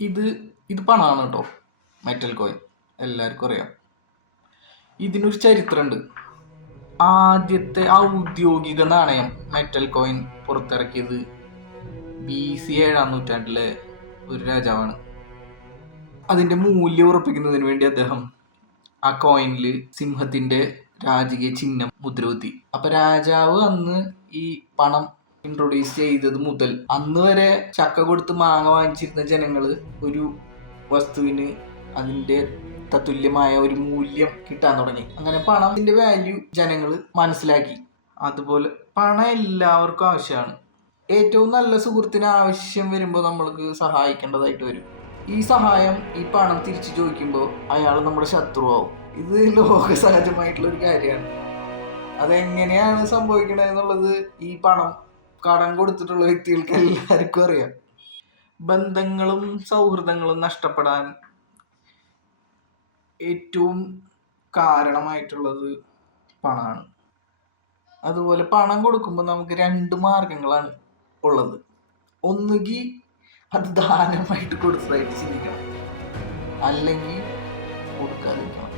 ഇത് ഇത് പണമാണ് കേട്ടോ. മെറ്റൽ കോയിൻ എല്ലാവർക്കും അറിയാം. ഇതിനൊരു ചരിത്രമുണ്ട്. ആദ്യത്തെ ഔദ്യോഗിക നാണയം മെറ്റൽ കോയിൻ പുറത്തിറക്കിയത് BC 7-ാം നൂറ്റാണ്ടിലെ ഒരു രാജാവാണ്. അതിന്റെ മൂല്യം ഉറപ്പിക്കുന്നതിന് വേണ്ടി അദ്ദേഹം ആ കോയിനിൽ സിംഹത്തിന്റെ രാജകീയ ചിഹ്നം മുദ്രകുത്തി. അപ്പൊ രാജാവ് അന്ന് ഈ പണം ഇൻട്രൊഡ്യൂസ് ചെയ്തത് മുതൽ അന്ന് വരെ ചക്ക കൊടുത്ത് മാങ്ങ വാങ്ങിച്ചിരുന്ന ജനങ്ങള് ഒരു വസ്തുവിന് അതിന്റെ തത്തുല്യമായ ഒരു മൂല്യം കിട്ടാൻ തുടങ്ങി. അങ്ങനെ പണത്തിന്റെ വാല്യൂ ജനങ്ങൾ മനസ്സിലാക്കി. അതുപോലെ പണം എല്ലാവർക്കും ആവശ്യമാണ്. ഏറ്റവും നല്ല സുഹൃത്തിന് ആവശ്യം വരുമ്പോൾ നമ്മൾക്ക് സഹായിക്കേണ്ടതായിട്ട് വരും. ഈ സഹായം, ഈ പണം തിരിച്ചു ചോദിക്കുമ്പോൾ അയാൾ നമ്മുടെ ശത്രുവാകും. ഇത് ലോക സഹജമായിട്ടുള്ള ഒരു കാര്യമാണ്. അതെങ്ങനെയാണ് സംഭവിക്കണത് എന്നുള്ളത് ഈ പണം കടം കൊടുത്തിട്ടുള്ള വ്യക്തികൾക്ക് എല്ലാവർക്കും അറിയാം. ബന്ധങ്ങളും സൗഹൃദങ്ങളും നഷ്ടപ്പെടാൻ ഏറ്റവും കാരണമായിട്ടുള്ളത് പണമാണ്. അതുപോലെ പണം കൊടുക്കുമ്പോൾ നമുക്ക് 2 മാർഗങ്ങളാണ് ഉള്ളത്. ഒന്നുകിൽ അത് ദാനമായിട്ട് കൊടുത്തതായിട്ട് ചിന്തിക്കണം, അല്ലെങ്കിൽ കൊടുക്കാതിരിക്കണം.